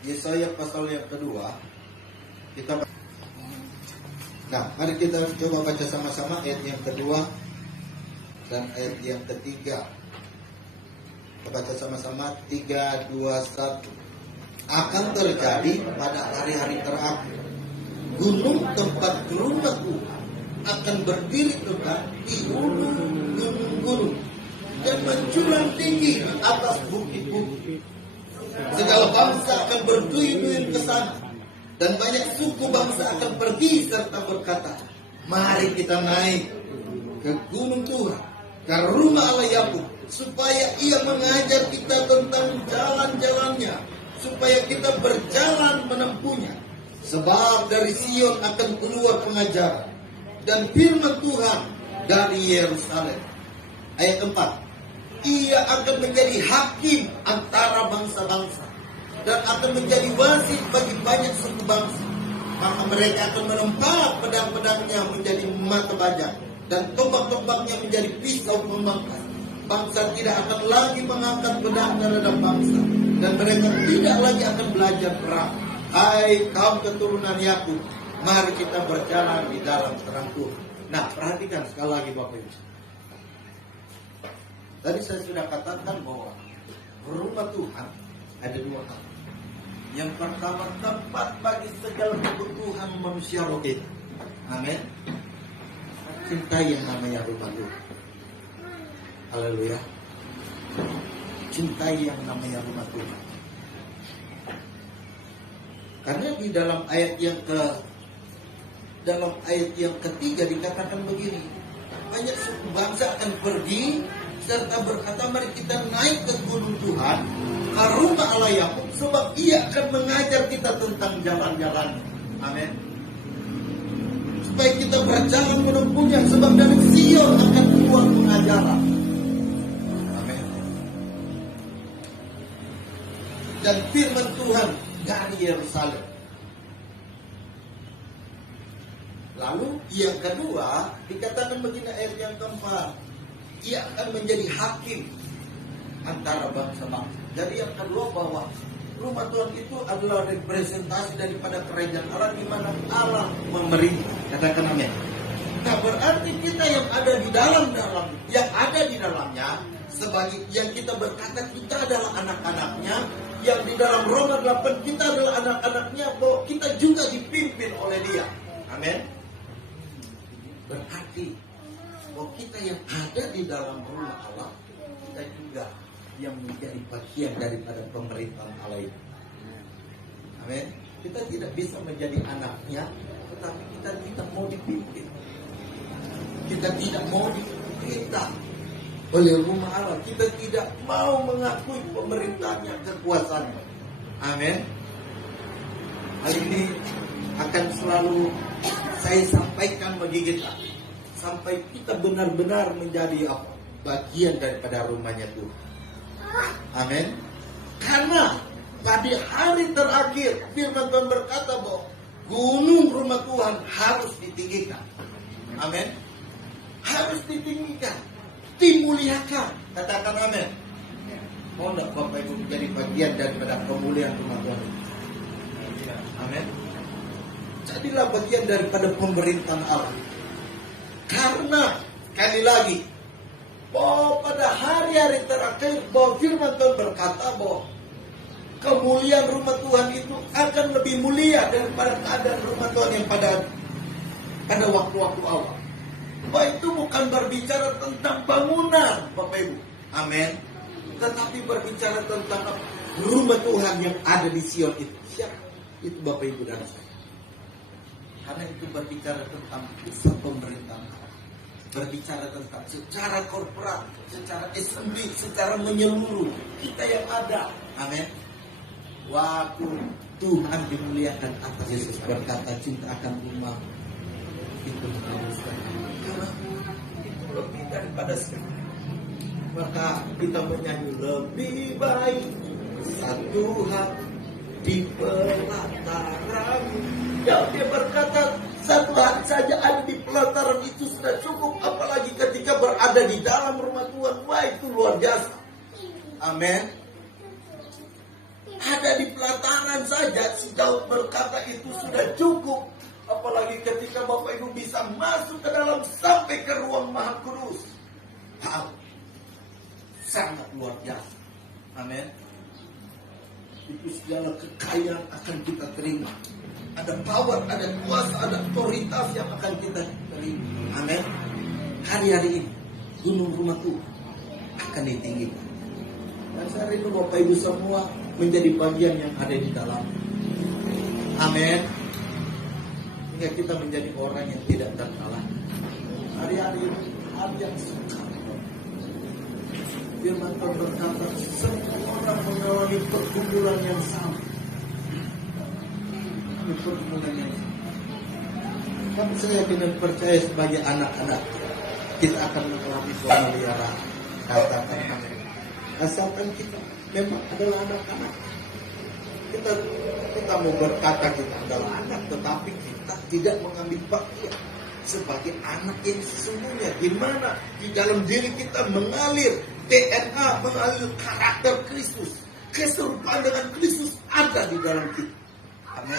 Yesaya pasal yang kedua. Mari kita coba baca sama-sama ayat yang kedua dan ayat yang ketiga. Kita baca sama-sama 3, 2, 1. Akan terjadi pada hari-hari terakhir, gunung tempat rumahku akan berdiri tegak di gunung-gunung dan menjulang tinggi di atas bukit-bukit. Segala bangsa akan berduyun-duyun ke sana, dan banyak suku bangsa akan pergi serta berkata, mari kita naik ke gunung Tuhan, ke rumah Allah Yakub, supaya ia mengajar kita tentang jalan-jalannya, supaya kita berjalan menempuhnya. Sebab dari Sion akan keluar pengajaran dan firman Tuhan dari Yerusalem. Ayat 4. Ia akan menjadi hakim antara bangsa-bangsa dan akan menjadi wasit bagi banyak suku bangsa. Maka mereka akan menempa pedang-pedangnya menjadi mata bajak dan tombak-tombaknya menjadi pisau pemangkas. Bangsa tidak akan lagi mengangkat pedang terhadap bangsa, dan mereka tidak lagi akan belajar perang. Hai kaum keturunan Yakub, mari kita berjalan di dalam terang Tuhan. Nah, perhatikan sekali lagi Bapak Ibu. Tadi saya sudah katakan bahwa rumah Tuhan ada dua hal. Yang pertama, tempat bagi segala kebutuhan manusia roh kita. Amin. Cintai yang namanya rumah Tuhan. Haleluya. Cintai yang namanya rumah Tuhan. Karena di dalam ayat yang ketiga dikatakan begini, banyak suku bangsa akan pergi serta berkata, mari kita naik ke gunung Tuhan, ke rumah Allah Yakub, sebab ia akan mengajar kita tentang jalan-jalan. Amin. Supaya kita berjalan menempuhnya, sebab dari Sion akan keluar pengajaran. Amin. Dan firman Tuhan dari Yerusalem. Lalu yang kedua dikatakan begini ayat yang keempat, ia akan menjadi hakim antara bangsa-bangsa. Jadi yang kedua bahwa rumah Tuhan itu adalah representasi daripada kerajaan Allah, di mana Allah memerintah. Katakan amin. Nah, berarti kita yang ada di dalamnya sebagai yang kita berkata kita adalah anak-anaknya, yang di dalam Roma 8 kita adalah anak-anaknya, bahwa kita juga dipimpin oleh Dia. Amin. Berarti bahwa kita yang ada di dalam rumah Allah, kita juga yang menjadi bagian daripada pemerintahan Allah itu. Amin. Kita tidak bisa menjadi anaknya, tetapi kita tidak mau dipimpin. Kita tidak mau diperintah oleh rumah Allah. Kita tidak mau mengakui pemerintahnya, kekuasaannya. Amin. Hal ini akan selalu saya sampaikan bagi kita, sampai kita benar-benar menjadi bagian daripada rumahnya Tuhan. Amin. Karena pada hari terakhir firman Tuhan berkata bahwa gunung rumah Tuhan harus ditinggikan. Amin. Harus ditinggikan, dimuliakan. Katakan amin. Mau tidak Bapak Ibu menjadi bagian daripada pemulihan rumah Tuhan? Amin. Jadilah bagian daripada pemerintahan Allah. Karena sekali lagi, bahwa pada hari-hari terakhir, bahwa firman Tuhan berkata bahwa kemuliaan rumah Tuhan itu akan lebih mulia daripada keadaan rumah Tuhan yang pada waktu-waktu awal. Bahwa itu bukan berbicara tentang bangunan, Bapak Ibu. Amin. Tetapi berbicara tentang rumah Tuhan yang ada di Sion itu. Siapa? Itu Bapak Ibu dan saya. Karena itu berbicara tentang pusat pemerintahan, berbicara tentang secara korporat, secara assembly, secara menyeluruh kita yang ada. Amin. Waktu Tuhan dimuliakan atas, Yesus berkata, cinta akan rumah itu mengharuskan, karena itu lebih daripada segala. Maka kita menyanyi, lebih baik satu hati di pelataran. Ya, dia berkata satu hati saja ada di pelataran itu sudah cukup, apalagi ketika berada di dalam rumah Tuhan. Wah, itu luar biasa. Amin. Ada di pelataran Dengan saja si Daud berkata itu sudah cukup. Apalagi ketika Bapak Ibu bisa masuk ke dalam sampai ke ruang Maha Kudus. Wow, sangat luar biasa. Amin. Itu segala kekayaan akan kita terima. Ada power, ada kuasa, ada otoritas yang akan kita terima. Amin. Hari-hari ini gunung rumah Tuhan akan ditinggikan. Dan saya rindu Bapak Ibu semua menjadi bagian yang ada di dalam. Amin. Hingga kita menjadi orang yang tidak terkalah. Hari-hari ini hari yang sukar. Firman Tuhan berkata, semua orang mengalami pergumulan yang sama. Pergumulan yang sama. Tapi saya tidak percaya sebagai anak-anak, kita akan mengalami pemeliharaan. Katakan amin. Asalkan kita memang adalah anak-anak. Kita mau berkata kita adalah anak, tetapi kita tidak mengambil bagian sebagai anak yang sesungguhnya. Di mana di dalam diri kita mengalir DNA, mengalir karakter Kristus. Keserupaan dengan Kristus ada di dalam kita. Amin.